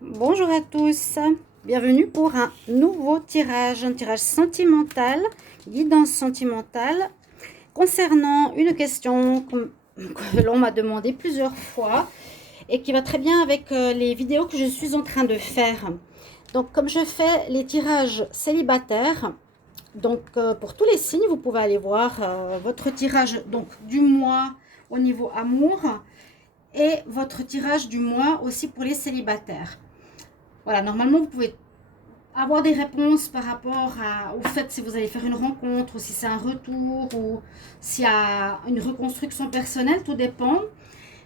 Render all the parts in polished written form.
Bonjour à tous, bienvenue pour un nouveau tirage, un tirage sentimental, guidance sentimentale, concernant une question que l'on m'a demandé plusieurs fois et qui va très bien avec les vidéos que je suis en train de faire. Donc comme je fais les tirages célibataires, donc pour tous les signes, vous pouvez aller voir votre tirage donc, du mois au niveau amour et votre tirage du mois aussi pour les célibataires. Voilà, normalement, vous pouvez avoir des réponses par rapport au fait si vous allez faire une rencontre, ou si c'est un retour, ou s'il y a une reconstruction personnelle, tout dépend.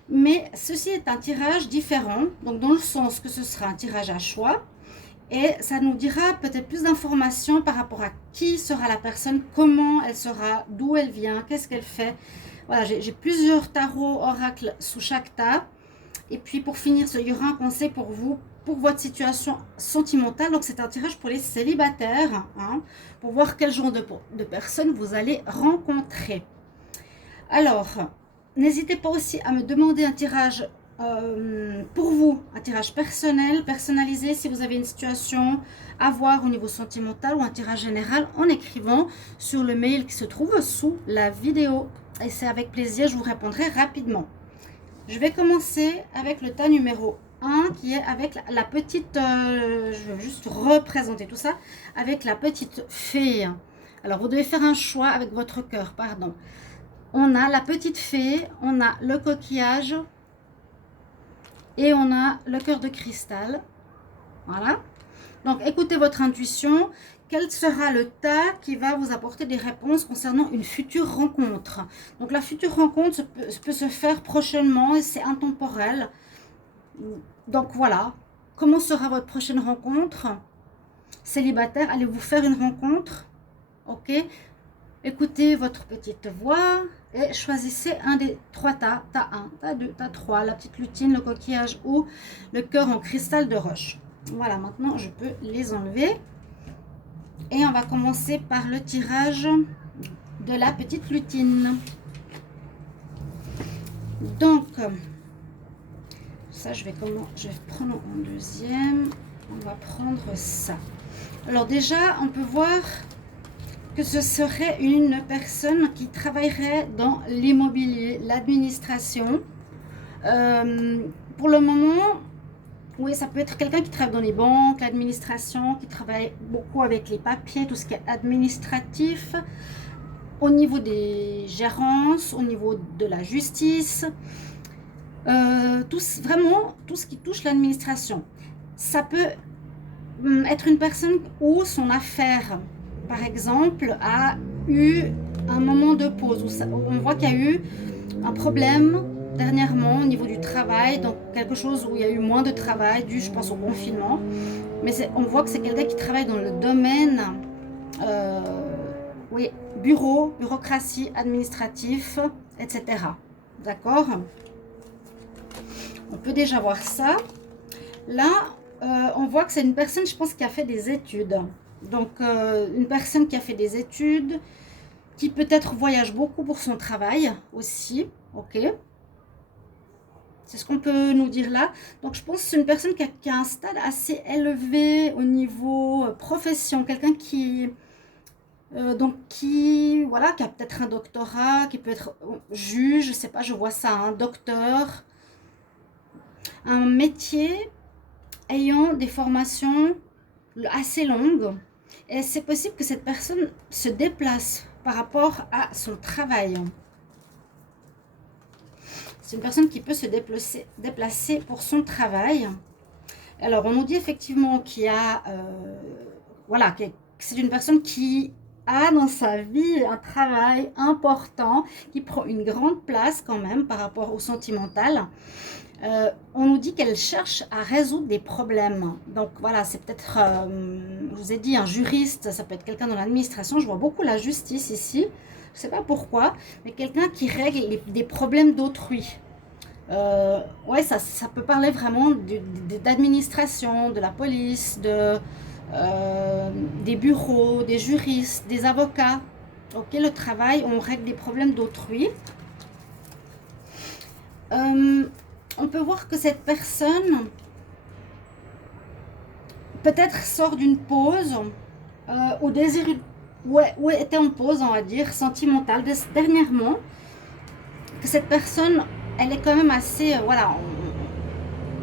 Mais ceci est un tirage différent, donc dans le sens que ce sera un tirage à choix, et ça nous dira peut-être plus d'informations par rapport à qui sera la personne, comment elle sera, d'où elle vient, qu'est-ce qu'elle fait. Voilà, j'ai plusieurs tarots oracles sous chaque tas. Et puis pour finir, il y aura un conseil pour vous, pour votre situation sentimentale. Donc c'est un tirage pour les célibataires, hein, pour voir quel genre de personnes vous allez rencontrer. Alors, n'hésitez pas aussi à me demander un tirage pour vous, un tirage personnel, personnalisé, si vous avez une situation à voir au niveau sentimental, ou un tirage général en écrivant sur le mail qui se trouve sous la vidéo. Et c'est avec plaisir, je vous répondrai rapidement. Je vais commencer avec le tas numéro 1 qui est avec la petite, je vais juste représenter tout ça, avec la petite fée. Alors vous devez faire un choix avec votre cœur, pardon. On a la petite fée, on a le coquillage et on a le cœur de cristal. Voilà. Donc écoutez votre intuition. Quel sera le tas qui va vous apporter des réponses concernant une future rencontre? Donc la future rencontre peut se faire prochainement et c'est intemporel. Donc voilà, comment sera votre prochaine rencontre? Célibataire, allez-vous faire une rencontre? Ok, écoutez votre petite voix et choisissez un des trois tas, tas 1, tas 2, tas 3, la petite lutine, le coquillage ou le cœur en cristal de roche. Voilà, maintenant je peux les enlever. Et on va commencer par le tirage de la petite lutine. Donc, ça je vais prendre en deuxième. On va prendre ça. Alors déjà, on peut voir que ce serait une personne qui travaillerait dans l'immobilier, l'administration. Pour le moment, oui, ça peut être quelqu'un qui travaille dans les banques, l'administration, qui travaille beaucoup avec les papiers, tout ce qui est administratif, au niveau des gérances, au niveau de la justice, vraiment tout ce qui touche l'administration. Ça peut être une personne où son affaire, par exemple, a eu un moment de pause, où on voit qu'il y a eu un problème dernièrement au niveau du travail, donc quelque chose où il y a eu moins de travail dû, je pense, au confinement. Mais on voit que c'est quelqu'un qui travaille dans le domaine, euh, oui, bureau, bureaucratie, administratif, etc. D'accord? On peut déjà voir ça. Là, on voit que c'est une personne, je pense, qui a fait des études. Donc, une personne qui a fait des études, qui peut-être voyage beaucoup pour son travail aussi. Ok? C'est ce qu'on peut nous dire là. Donc, je pense que c'est une personne qui a un stade assez élevé au niveau profession. Quelqu'un voilà, qui a peut-être un doctorat, qui peut être juge, je sais pas, je vois ça, un docteur. Un métier ayant des formations assez longues. Et c'est possible que cette personne se déplace par rapport à son travail. C'est une personne qui peut se déplacer pour son travail. Alors, on nous dit effectivement qu'il y a... voilà, que c'est une personne qui a dans sa vie un travail important, qui prend une grande place quand même par rapport au sentimental. On nous dit qu'elle cherche à résoudre des problèmes. Donc voilà, c'est peut-être, je vous ai dit, un juriste, ça peut être quelqu'un dans l'administration. Je vois beaucoup la justice ici, je ne sais pas pourquoi, mais quelqu'un qui règle des problèmes d'autrui. Ouais, ça peut parler vraiment d'administration, de la police, des bureaux, des juristes, des avocats. Ok, le travail, on règle des problèmes d'autrui. On peut voir que cette personne peut-être sort d'une pause ou désire, ou était en pause, on va dire, sentimentale dernièrement, que cette personne, elle est quand même assez, voilà,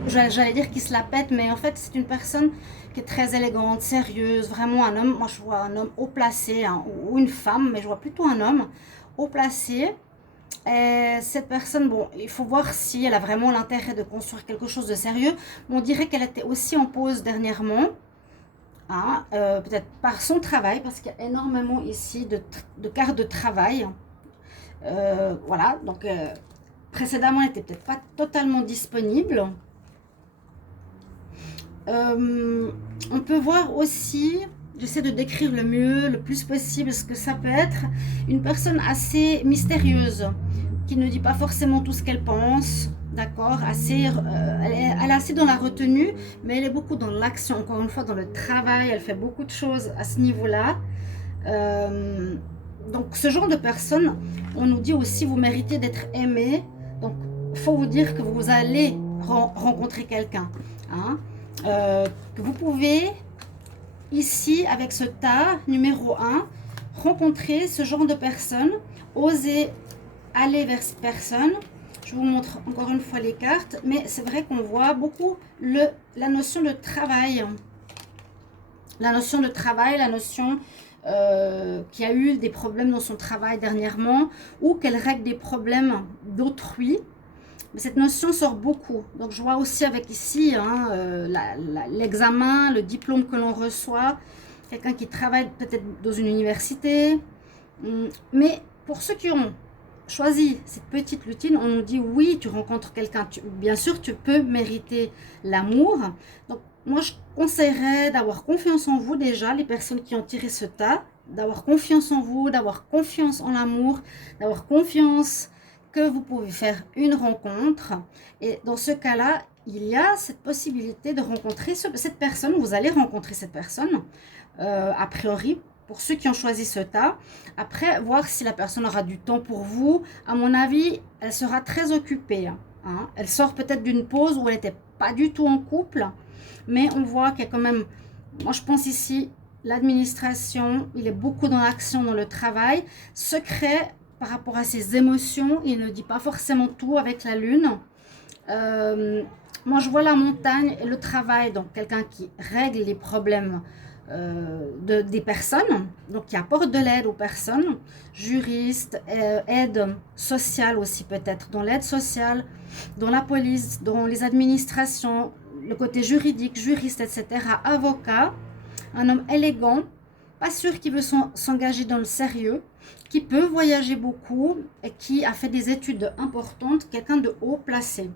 j'allais dire qu'il se la pète, mais en fait, c'est une personne qui est très élégante, sérieuse, vraiment un homme. Moi, je vois un homme haut placé, hein, ou une femme, mais je vois plutôt un homme haut placé. Et cette personne, bon, il faut voir si elle a vraiment l'intérêt de construire quelque chose de sérieux. On dirait qu'elle était aussi en pause dernièrement, hein, peut-être par son travail, parce qu'il y a énormément ici de cartes de travail. Voilà, donc précédemment, elle n'était peut-être pas totalement disponible. On peut voir aussi, j'essaie de décrire le mieux, le plus possible, ce que ça peut être, une personne assez mystérieuse, qui ne dit pas forcément tout ce qu'elle pense, d'accord, elle est assez dans la retenue, mais elle est beaucoup dans l'action, encore une fois, dans le travail, elle fait beaucoup de choses à ce niveau-là. Donc ce genre de personne, on nous dit aussi, vous méritez d'être aimé, donc il faut vous dire que vous allez rencontrer quelqu'un, hein, que vous pouvez ici avec ce tas numéro 1 rencontrer ce genre de personne, oser aller vers cette personne. Je vous montre encore une fois les cartes, mais c'est vrai qu'on voit beaucoup la notion de travail, la notion qu'il y a eu des problèmes dans son travail dernièrement, ou qu'elle règle des problèmes d'autrui. Mais cette notion sort beaucoup. Donc je vois aussi avec ici, hein, l'examen, le diplôme que l'on reçoit, quelqu'un qui travaille peut-être dans une université. Mais pour ceux qui ont choisi cette petite lutine, on nous dit oui, tu rencontres quelqu'un, bien sûr tu peux mériter l'amour. Donc moi je conseillerais d'avoir confiance en vous déjà, les personnes qui ont tiré ce tas, d'avoir confiance en vous, d'avoir confiance en l'amour, d'avoir confiance que vous pouvez faire une rencontre. Et dans ce cas-là, il y a cette possibilité de rencontrer cette personne, vous allez rencontrer cette personne, a priori, pour ceux qui ont choisi ce tas. Après, voir si la personne aura du temps pour vous. À mon avis, elle sera très occupée, hein. Elle sort peut-être d'une pause où elle n'était pas du tout en couple, mais on voit qu'il y a quand même, moi je pense ici, l'administration, il est beaucoup dans l'action, dans le travail, secret par rapport à ses émotions, il ne dit pas forcément tout avec la lune. Moi je vois la montagne et le travail, donc quelqu'un qui règle les problèmes des personnes, donc qui apporte de l'aide aux personnes, juriste, aide sociale aussi peut-être, dans l'aide sociale, dans la police, dans les administrations, le côté juridique, juriste, etc., avocat, un homme élégant, pas sûr qu'il veut s'engager dans le sérieux, qui peut voyager beaucoup et qui a fait des études importantes, quelqu'un de haut placé.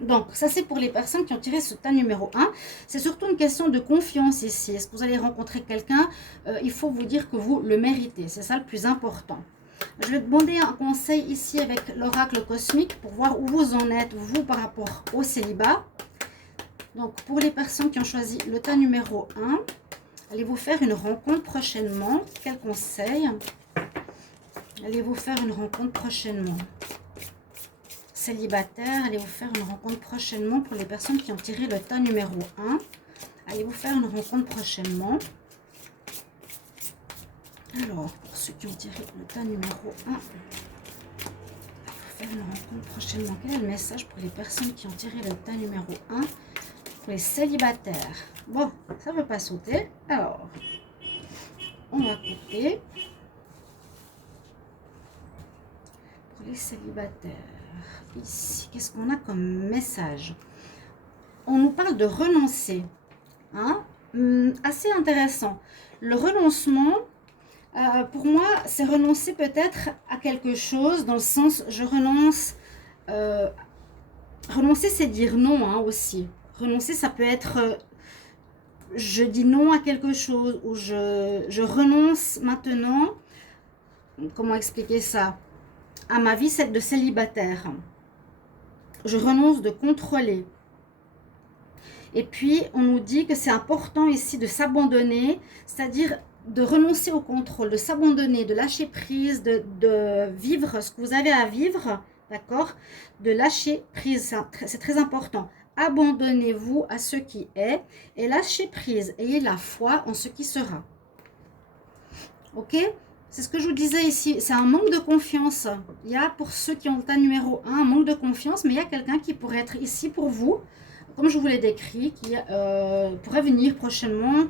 Donc, ça c'est pour les personnes qui ont tiré ce tas numéro 1. C'est surtout une question de confiance ici. Est-ce que vous allez rencontrer quelqu'un? Il faut vous dire que vous le méritez. C'est ça le plus important. Je vais demander un conseil ici avec l'oracle cosmique pour voir où vous en êtes, vous, par rapport au célibat. Donc, pour les personnes qui ont choisi le tas numéro 1, allez-vous faire une rencontre prochainement? Quel conseil? Allez-vous faire une rencontre prochainement? Célibataire, allez-vous faire une rencontre prochainement pour les personnes qui ont tiré le tas numéro 1. Allez-vous faire une rencontre prochainement? Alors, pour ceux qui ont tiré le tas numéro 1, allez-vous faire une rencontre prochainement? Quel est le message pour les personnes qui ont tiré le tas numéro 1 pour les célibataires? Bon, ça ne veut pas sauter. Alors, on va couper. Pour les célibataires. Ici, qu'est-ce qu'on a comme message? On nous parle de renoncer, hein? Assez intéressant. Le renoncement, pour moi, c'est renoncer peut-être à quelque chose, dans le sens, je renonce. Renoncer, c'est dire non, hein, aussi. Renoncer, ça peut être, je dis non à quelque chose, ou je renonce maintenant, comment expliquer ça? À ma vie, celle de célibataire. Je renonce de contrôler. Et puis, on nous dit que c'est important ici de s'abandonner, c'est-à-dire de renoncer au contrôle, de s'abandonner, de lâcher prise, de vivre ce que vous avez à vivre, d'accord? De lâcher prise, c'est très important. abandonnez-vous à ce qui est et lâchez prise. Ayez la foi en ce qui sera. Ok? C'est ce que je vous disais ici. C'est un manque de confiance. Il y a pour ceux qui ont le tas numéro 1, un manque de confiance, mais il y a quelqu'un qui pourrait être ici pour vous, comme je vous l'ai décrit, qui pourrait venir prochainement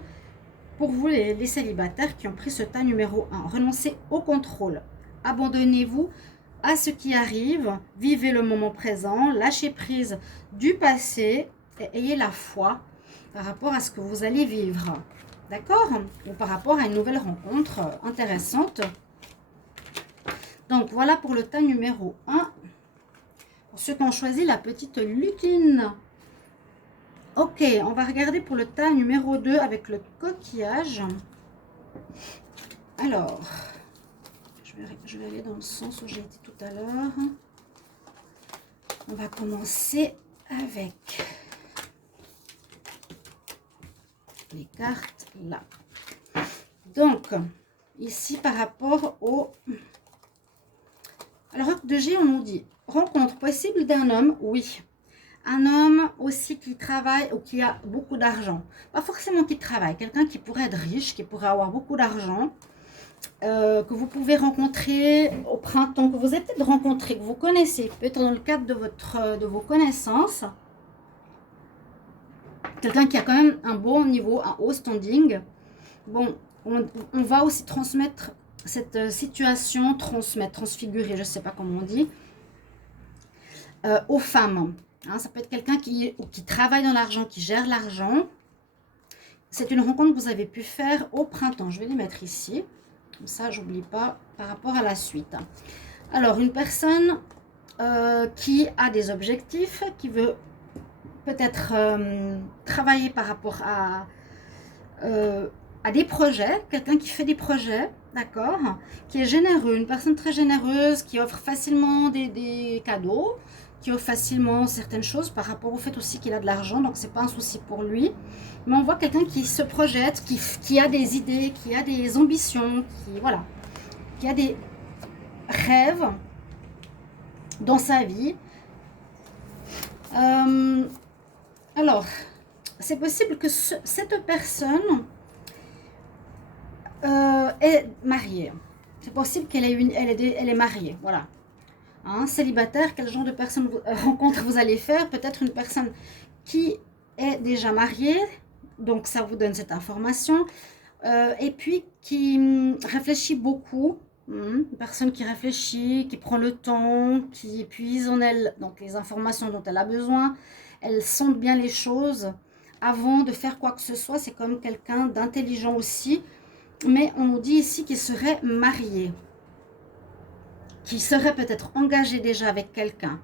pour vous les célibataires qui ont pris ce tas numéro 1. Renoncez au contrôle. Abandonnez-vous à ce qui arrive. Vivez le moment présent. Lâchez prise du passé et ayez la foi par rapport à ce que vous allez vivre. D'accord? Ou par rapport à une nouvelle rencontre intéressante. Donc, voilà pour le tas numéro 1. Pour ceux qui ont choisi la petite lutine. Ok, on va regarder pour le tas numéro 2 avec le coquillage. Alors, je vais aller dans le sens où j'ai été tout à l'heure. On va commencer avec les cartes là. Donc, ici par rapport au... Alors, de G, on nous dit, rencontre possible d'un homme, oui. Un homme aussi qui travaille ou qui a beaucoup d'argent. Pas forcément qui travaille, quelqu'un qui pourrait être riche, qui pourrait avoir beaucoup d'argent, que vous pouvez rencontrer au printemps, que vous avez peut-être rencontré, que vous connaissez, peut-être dans le cadre de vos connaissances. Quelqu'un qui a quand même un bon niveau, un haut standing. Bon, on va aussi transmettre cette situation, transfigurer, je ne sais pas comment on dit, aux femmes. Hein, ça peut être quelqu'un qui travaille dans l'argent, qui gère l'argent. C'est une rencontre que vous avez pu faire au printemps. Je vais les mettre ici. Comme ça, j'oublie pas par rapport à la suite. Alors, une personne qui a des objectifs, qui veut peut-être travailler par rapport à des projets. Quelqu'un qui fait des projets, d'accord, qui est généreux. Une personne très généreuse, qui offre facilement des cadeaux, qui offre facilement certaines choses par rapport au fait aussi qu'il a de l'argent, donc c'est pas un souci pour lui. Mais on voit quelqu'un qui se projette, qui a des idées, qui a des ambitions, qui a des rêves dans sa vie. Alors, c'est possible que cette personne est mariée. C'est possible qu'elle est mariée, voilà. Hein, célibataire, quel genre de rencontre vous allez faire? Peut-être une personne qui est déjà mariée, donc ça vous donne cette information, et puis qui réfléchit beaucoup, une personne qui réfléchit, qui prend le temps, qui puise en elle donc les informations dont elle a besoin, elle sonde bien les choses avant de faire quoi que ce soit. C'est comme quelqu'un d'intelligent aussi, mais on nous dit ici qu'il serait marié, qui serait peut-être engagé déjà avec quelqu'un.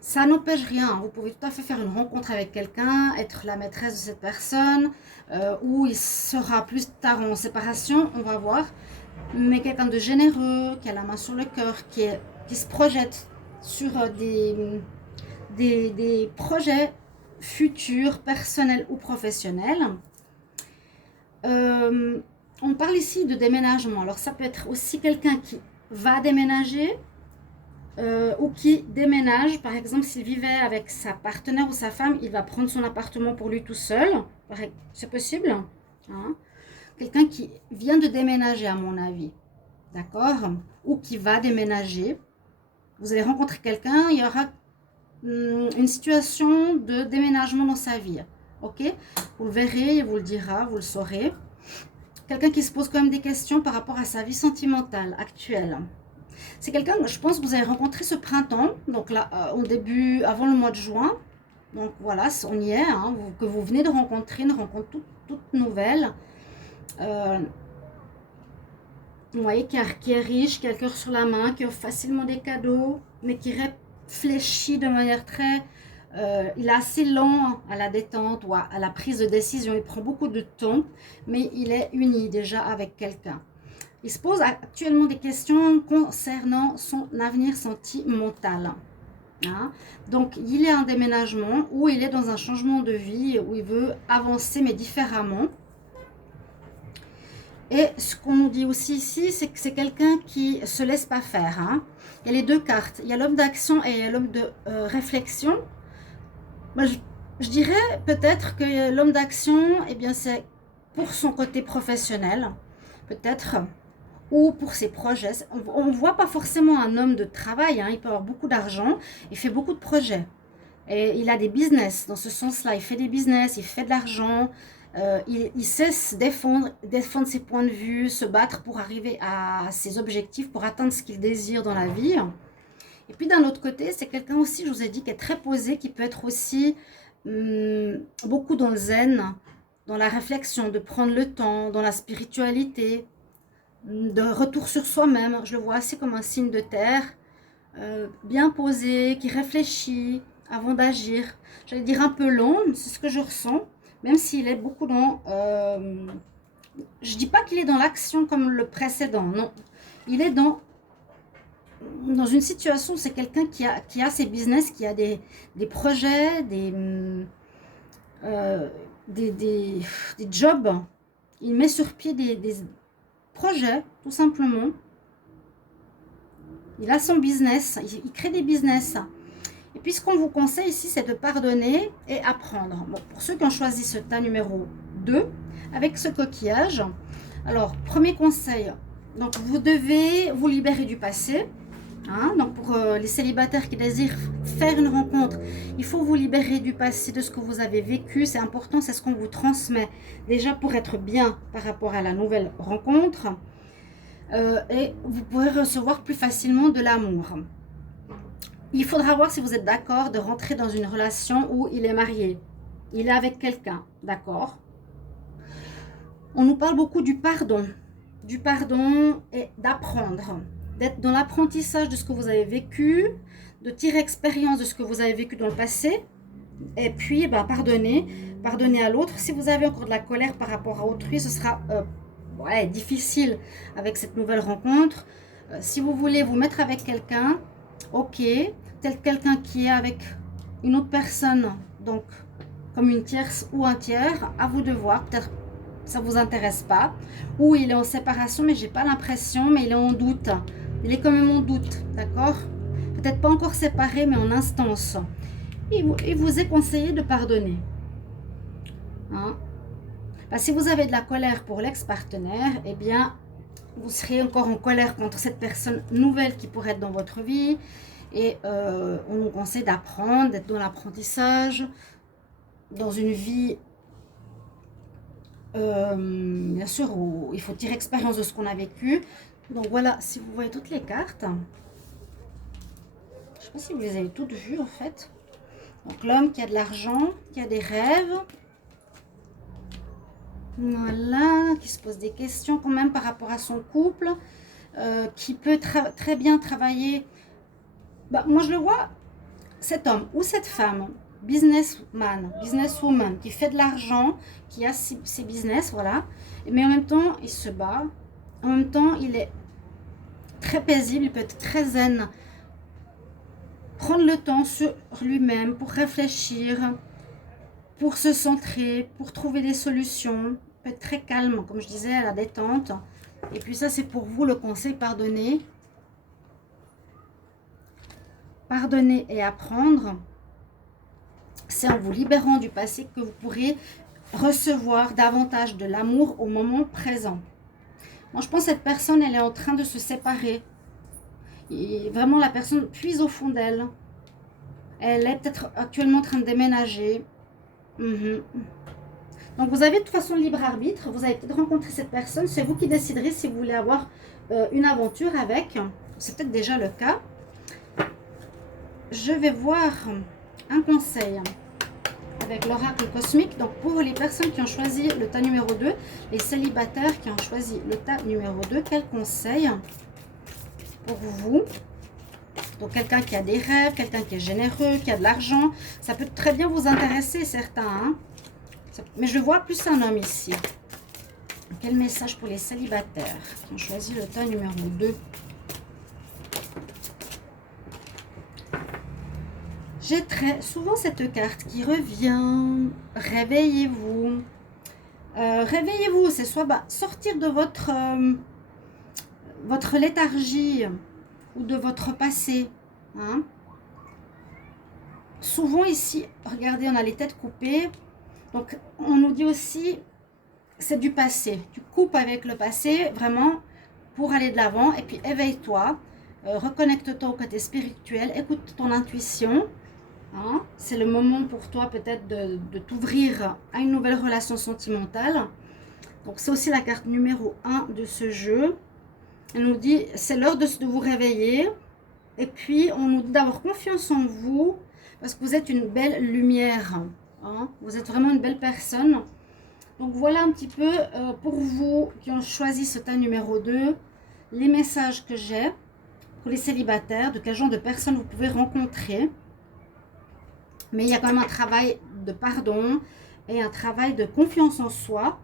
Ça n'empêche rien, vous pouvez tout à fait faire une rencontre avec quelqu'un, être la maîtresse de cette personne, ou il sera plus tard en séparation, on va voir. Mais quelqu'un de généreux, qui a la main sur le cœur, qui se projette sur des projets futurs, personnels ou professionnels. On parle ici de déménagement. Alors ça peut être aussi quelqu'un qui va déménager ou qui déménage. Par exemple, s'il vivait avec sa partenaire ou sa femme, il va prendre son appartement pour lui tout seul. C'est possible, hein? Quelqu'un qui vient de déménager, à mon avis, d'accord, ou qui va déménager. Vous allez rencontrer quelqu'un, il y aura une situation de déménagement dans sa vie, ok? Vous le verrez, il vous le dira, vous le saurez. Quelqu'un qui se pose quand même des questions par rapport à sa vie sentimentale actuelle. C'est quelqu'un, je pense, que vous avez rencontré ce printemps, donc là, au début, avant le mois de juin. Donc voilà, on y est, hein, que vous venez de rencontrer, une rencontre toute nouvelle. Vous voyez, qui est riche, qui a le cœur sur la main, qui offre facilement des cadeaux, mais qui réfléchit de manière très... il est assez lent à la détente ou à la prise de décision. Il prend beaucoup de temps, mais il est uni déjà avec quelqu'un. Il se pose actuellement des questions concernant son avenir sentimental. Hein? Donc, il est en déménagement ou il est dans un changement de vie où il veut avancer, mais différemment. Et ce qu'on nous dit aussi ici, c'est que c'est quelqu'un qui ne se laisse pas faire. Hein? Il y a les deux cartes. Il y a l'homme d'action et il y a l'homme de réflexion. Moi, Je dirais peut-être que l'homme d'action, eh bien, c'est pour son côté professionnel, peut-être, ou pour ses projets. On ne voit pas forcément un homme de travail, hein, il peut avoir beaucoup d'argent, il fait beaucoup de projets. Et il a des business dans ce sens-là, il fait des business, il fait de l'argent, il sait se défendre ses points de vue, se battre pour arriver à ses objectifs, pour atteindre ce qu'il désire dans la vie. Et puis d'un autre côté, c'est quelqu'un aussi, je vous ai dit, qui est très posé, qui peut être aussi beaucoup dans le zen, dans la réflexion, de prendre le temps, dans la spiritualité, de retour sur soi-même. Je le vois assez comme un signe de terre, bien posé, qui réfléchit avant d'agir. J'allais dire un peu long, c'est ce que je ressens, même s'il est beaucoup dans... je dis pas qu'il est dans l'action comme le précédent, non. Il est dans une situation, c'est quelqu'un qui a ses business, qui a des projets, euh, des, des, des jobs. Il met sur pied des projets, tout simplement. Il a son business, il crée des business. Et puis ce qu'on vous conseille ici, c'est de pardonner et apprendre. Bon, pour ceux qui ont choisi ce tas numéro 2, avec ce coquillage, alors, premier conseil, donc vous devez vous libérer du passé. Hein, donc pour les célibataires qui désirent faire une rencontre, il faut vous libérer du passé, de ce que vous avez vécu. C'est important, c'est ce qu'on vous transmet déjà pour être bien par rapport à la nouvelle rencontre. Et vous pourrez recevoir plus facilement de l'amour. Il faudra voir si vous êtes d'accord de rentrer dans une relation où il est marié. Il est avec quelqu'un, d'accord? On nous parle beaucoup du pardon et d'apprendre, d'être dans l'apprentissage de ce que vous avez vécu, de tirer expérience de ce que vous avez vécu dans le passé, et puis pardonner à l'autre. Si vous avez encore de la colère par rapport à autrui, ce sera difficile avec cette nouvelle rencontre. Si vous voulez vous mettre avec quelqu'un, ok, tel quelqu'un qui est avec une autre personne, donc comme une tierce ou un tiers, à vous de voir, peut-être ça vous intéresse pas, ou il est en séparation mais j'ai pas l'impression, mais il est en doute, il est quand même en doute, d'accord, peut-être pas encore séparé mais en instance. Il vous est conseillé de pardonner, hein. Si vous avez de la colère pour l'ex-partenaire, eh bien vous serez encore en colère contre cette personne nouvelle qui pourrait être dans votre vie, et on nous conseille d'apprendre, d'être dans l'apprentissage, dans une vie bien sûr, où il faut tirer expérience de ce qu'on a vécu. Donc voilà, si vous voyez toutes les cartes, je ne sais pas si vous les avez toutes vues en fait. Donc l'homme qui a de l'argent, qui a des rêves, voilà, qui se pose des questions quand même par rapport à son couple, qui peut très bien travailler. Moi je le vois, cet homme ou cette femme, businessman, businesswoman, qui fait de l'argent, qui a ses business, voilà, mais en même temps, il se bat, en même temps, il est très paisible, il peut être très zen, prendre le temps sur lui-même pour réfléchir, pour se centrer, pour trouver des solutions, il peut être très calme, comme je disais, à la détente. Et puis ça, c'est pour vous le conseil, pardonner et apprendre. C'est en vous libérant du passé que vous pourrez recevoir davantage de l'amour au moment présent. Moi, je pense que cette personne, elle est en train de se séparer. Et vraiment, la personne puise au fond d'elle. Elle est peut-être actuellement en train de déménager. Donc, vous avez de toute façon le libre arbitre. Vous avez peut-être rencontré cette personne. C'est vous qui déciderez si vous voulez avoir une aventure avec. C'est peut-être déjà le cas. Je vais voir un conseil avec l'oracle cosmique. Donc pour les personnes qui ont choisi le tas numéro 2, les célibataires qui ont choisi le tas numéro 2, quel conseil pour vous? Donc quelqu'un qui a des rêves, quelqu'un qui est généreux, qui a de l'argent, ça peut très bien vous intéresser certains, hein. Mais je vois plus un homme ici. Quel message pour les célibataires qui ont choisi le tas numéro 2? J'ai très souvent cette carte qui revient. Réveillez-vous. Réveillez-vous, c'est soit sortir de votre léthargie ou de votre passé. Hein. souvent ici, regardez, on a les têtes coupées. Donc, on nous dit aussi, c'est du passé. Tu coupes avec le passé, vraiment, pour aller de l'avant. Et puis, éveille-toi, reconnecte-toi au côté spirituel, écoute ton intuition. Hein. C'est le moment pour toi, peut-être, de t'ouvrir à une nouvelle relation sentimentale. Donc, c'est aussi la carte numéro 1 de ce jeu. Elle nous dit, c'est l'heure de vous réveiller. Et puis, on nous dit d'avoir confiance en vous, parce que vous êtes une belle lumière. Hein. Vous êtes vraiment une belle personne. Donc, voilà un petit peu pour vous qui ont choisi ce tas numéro 2, les messages que j'ai pour les célibataires, de quel genre de personnes vous pouvez rencontrer. Mais il y a quand même un travail de pardon et un travail de confiance en soi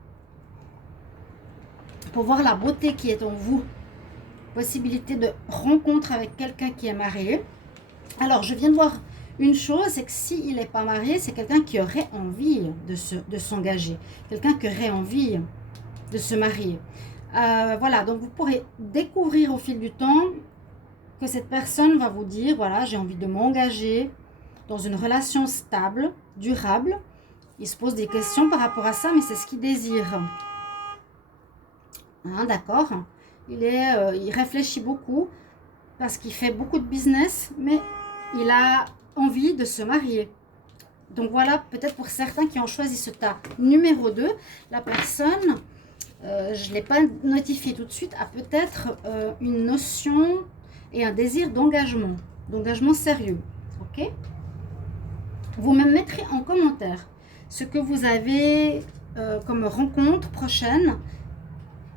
pour voir la beauté qui est en vous. Possibilité de rencontre avec quelqu'un qui est marié. Alors, je viens de voir une chose, c'est que s'il n'est pas marié, c'est quelqu'un qui aurait envie de s'engager. Quelqu'un qui aurait envie de se marier. Voilà, donc vous pourrez découvrir au fil du temps que cette personne va vous dire, voilà, j'ai envie de m'engager dans une relation stable, durable. Il se pose des questions par rapport à ça, mais c'est ce qu'il désire. Hein, d'accord. Il réfléchit beaucoup parce qu'il fait beaucoup de business, mais il a envie de se marier. Donc voilà, peut-être pour certains qui ont choisi ce tas numéro 2, la personne, je ne l'ai pas notifié tout de suite, a peut-être une notion et un désir d'engagement sérieux. Ok? Vous me mettrez en commentaire ce que vous avez comme rencontre prochaine.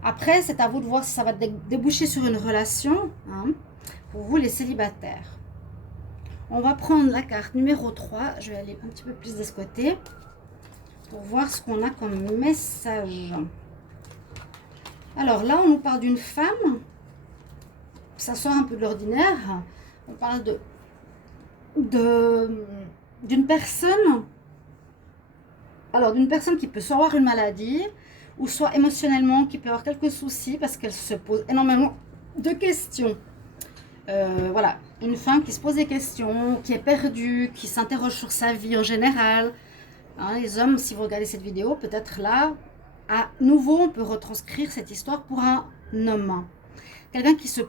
Après, c'est à vous de voir si ça va déboucher sur une relation, hein, pour vous les célibataires. On va prendre la carte numéro 3. Je vais aller un petit peu plus de ce côté pour voir ce qu'on a comme message. Alors là, on nous parle d'une femme. Ça sort un peu de l'ordinaire. On parle d'une personne. Alors, d'une personne qui peut soit avoir une maladie, ou soit émotionnellement, qui peut avoir quelques soucis parce qu'elle se pose énormément de questions. Voilà, une femme qui se pose des questions, qui est perdue, qui s'interroge sur sa vie en général. Hein, les hommes, si vous regardez cette vidéo, peut-être là, à nouveau, on peut retranscrire cette histoire pour un homme. Quelqu'un qui se...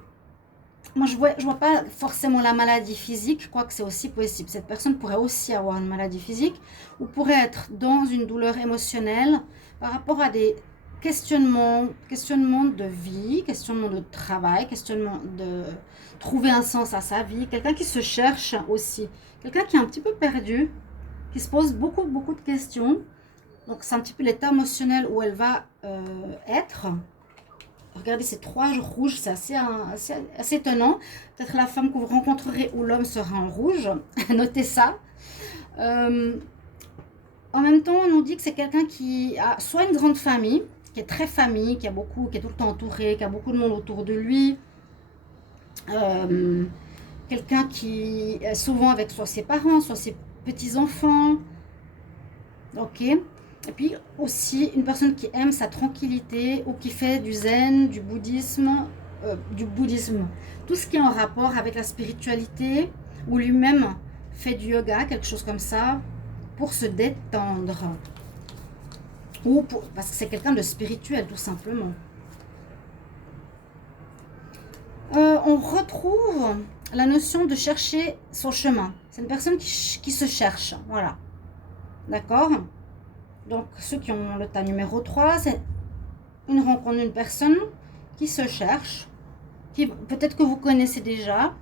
Moi, je vois pas forcément la maladie physique, quoique c'est aussi possible. Cette personne pourrait aussi avoir une maladie physique ou pourrait être dans une douleur émotionnelle par rapport à des questionnements de vie, questionnements de travail, questionnements de trouver un sens à sa vie. Quelqu'un qui se cherche aussi. Quelqu'un qui est un petit peu perdu, qui se pose beaucoup de questions. Donc, c'est un petit peu l'état émotionnel où elle va être. Regardez ces 3 rouges, c'est assez étonnant. Peut-être la femme que vous rencontrerez ou l'homme sera en rouge. Notez ça. En même temps, on nous dit que c'est quelqu'un qui a soit une grande famille, qui est très famille, qui est tout le temps entouré, qui a beaucoup de monde autour de lui. Quelqu'un qui est souvent avec soit ses parents, soit ses petits-enfants. Ok. Et puis aussi une personne qui aime sa tranquillité ou qui fait du zen, du bouddhisme, tout ce qui est en rapport avec la spiritualité ou lui-même fait du yoga, quelque chose comme ça, pour se détendre. Ou parce que c'est quelqu'un de spirituel tout simplement. On retrouve la notion de chercher son chemin. C'est une personne qui se cherche, voilà. D'accord ? Donc, ceux qui ont le tas numéro 3, c'est une rencontre d'une personne qui se cherche, qui peut-être que vous connaissez déjà,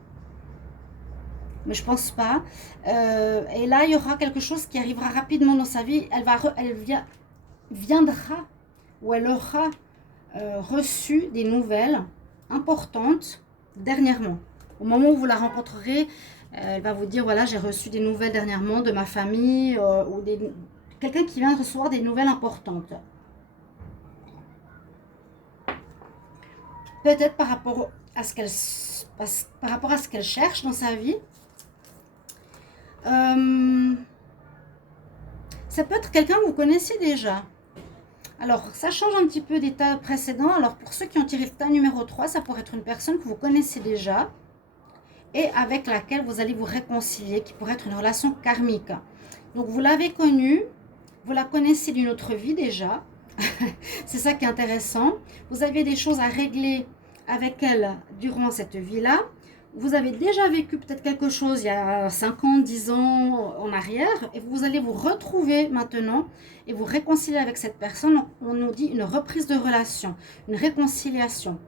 mais je pense pas. Et là, il y aura quelque chose qui arrivera rapidement dans sa vie. Elle viendra ou elle aura reçu des nouvelles importantes dernièrement. Au moment où vous la rencontrerez, elle va vous dire, voilà, j'ai reçu des nouvelles dernièrement de ma famille ou quelqu'un qui vient de recevoir des nouvelles importantes. Peut-être par rapport à ce qu'elle cherche dans sa vie. Ça peut être quelqu'un que vous connaissez déjà. Alors, ça change un petit peu des tas précédents. Alors, pour ceux qui ont tiré le tas numéro 3, ça pourrait être une personne que vous connaissez déjà et avec laquelle vous allez vous réconcilier, qui pourrait être une relation karmique. Donc vous l'avez connue, vous la connaissez d'une autre vie déjà. C'est ça qui est intéressant. Vous avez des choses à régler avec elle durant cette vie-là. Vous avez déjà vécu peut-être quelque chose il y a 5 ans, 10 ans en arrière, et vous allez vous retrouver maintenant et vous réconcilier avec cette personne. On nous dit une reprise de relation, une réconciliation.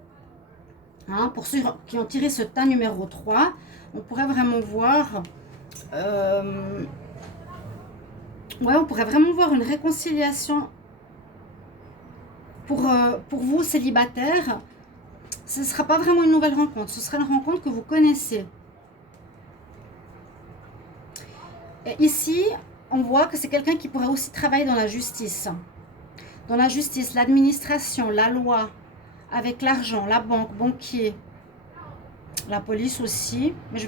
Hein, pour ceux qui ont tiré ce tas numéro 3, on pourrait vraiment voir... ouais, on pourrait vraiment voir une réconciliation pour vous, célibataires. Ce ne sera pas vraiment une nouvelle rencontre, ce sera une rencontre que vous connaissez. Et ici, on voit que c'est quelqu'un qui pourrait aussi travailler dans la justice. Dans la justice, l'administration, la loi, avec l'argent, la banque, banquier, la police aussi. Mais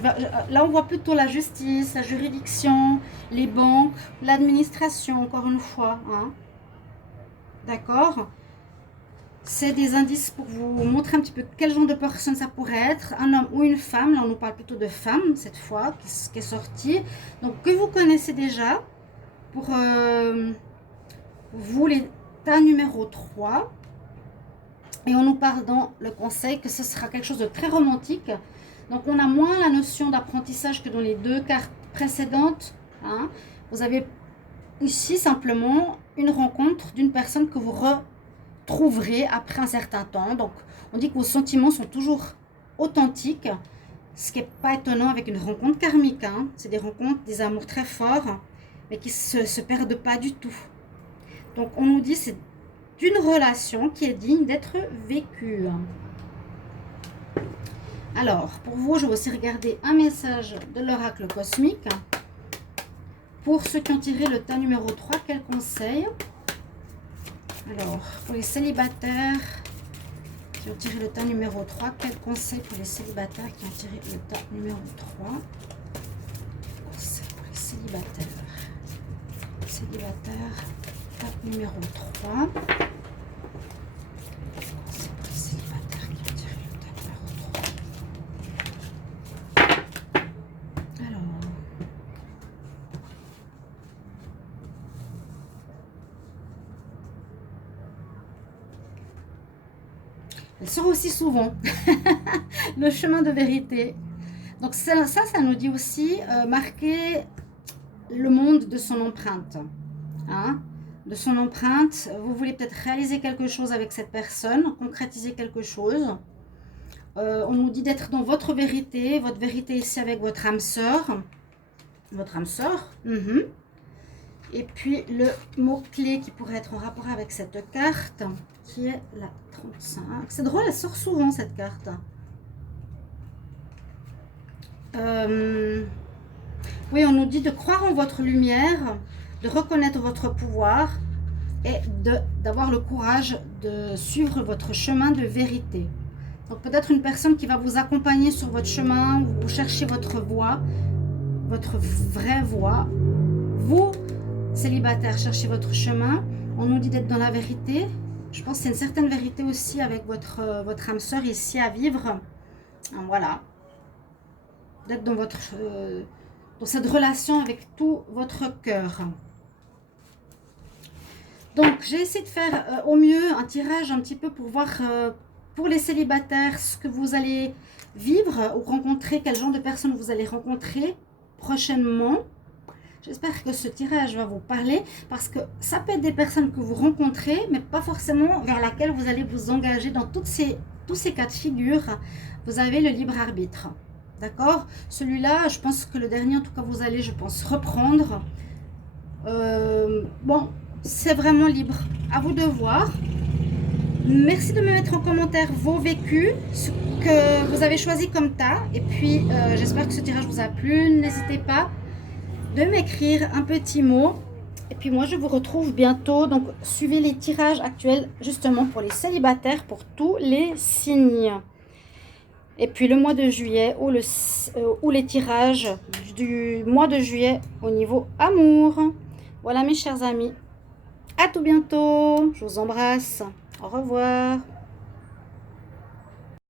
là, on voit plutôt la justice, la juridiction, les banques, l'administration, encore une fois. Hein. D'accord ? C'est des indices pour vous montrer un petit peu quel genre de personne ça pourrait être, un homme ou une femme. Là, on nous parle plutôt de femme cette fois, qui est sortie. Donc, que vous connaissez déjà pour vous, l'état numéro 3. Et on nous parle dans le conseil que ce sera quelque chose de très romantique. Donc, on a moins la notion d'apprentissage que dans les 2 cartes précédentes. Hein. Vous avez ici simplement une rencontre d'une personne que vous trouverez après un certain temps. Donc, on dit que vos sentiments sont toujours authentiques, ce qui n'est pas étonnant avec une rencontre karmique. Hein. C'est des rencontres, des amours très forts, mais qui ne se perdent pas du tout. Donc, on nous dit que c'est une relation qui est digne d'être vécue. Alors, pour vous, je vais aussi regarder un message de l'oracle cosmique. Pour ceux qui ont tiré le tas numéro 3, quel conseil ? Alors, pour les célibataires qui ont tiré le tas numéro 3, quel conseil pour les célibataires qui ont tiré le tas numéro 3 ? Conseil pour les célibataires. Célibataires, tas numéro 3. Conseil pour les célibataires qui ont tiré le tas numéro 3. Alors... Elle sort aussi souvent. Le chemin de vérité. Donc ça nous dit aussi marquer le monde de son empreinte. Hein, de son empreinte. Vous voulez peut-être réaliser quelque chose avec cette personne, concrétiser quelque chose. On nous dit d'être dans votre vérité ici avec votre âme sœur. Votre âme sœur. Et puis le mot-clé qui pourrait être en rapport avec cette carte, qui est la 35. C'est drôle, elle sort souvent cette carte. Oui, on nous dit de croire en votre lumière, de reconnaître votre pouvoir et d'avoir le courage de suivre votre chemin de vérité. Donc peut-être une personne qui va vous accompagner sur votre chemin, où vous cherchez votre voie, votre vraie voie. Vous, célibataire, cherchez votre chemin. On nous dit d'être dans la vérité. Je pense que c'est une certaine vérité aussi avec votre âme sœur ici à vivre. Voilà. D'être dans dans cette relation avec tout votre cœur. Donc, j'ai essayé de faire au mieux un tirage un petit peu pour voir pour les célibataires ce que vous allez vivre ou rencontrer, quel genre de personnes vous allez rencontrer prochainement. J'espère que ce tirage va vous parler parce que ça peut être des personnes que vous rencontrez, mais pas forcément vers laquelle vous allez vous engager dans tous ces cas de figure. Vous avez le libre arbitre. D'accord? Celui-là, je pense que le dernier, en tout cas, vous allez, je pense, reprendre. Bon, c'est vraiment libre. À vous de voir. Merci de me mettre en commentaire vos vécus, ce que vous avez choisi comme tas. Et puis, j'espère que ce tirage vous a plu. N'hésitez pas de m'écrire un petit mot. Et puis moi, je vous retrouve bientôt. Donc, suivez les tirages actuels, justement, pour les célibataires, pour tous les signes. Et puis le mois de juillet ou les tirages du mois de juillet au niveau amour. Voilà mes chers amis. À tout bientôt. Je vous embrasse. Au revoir.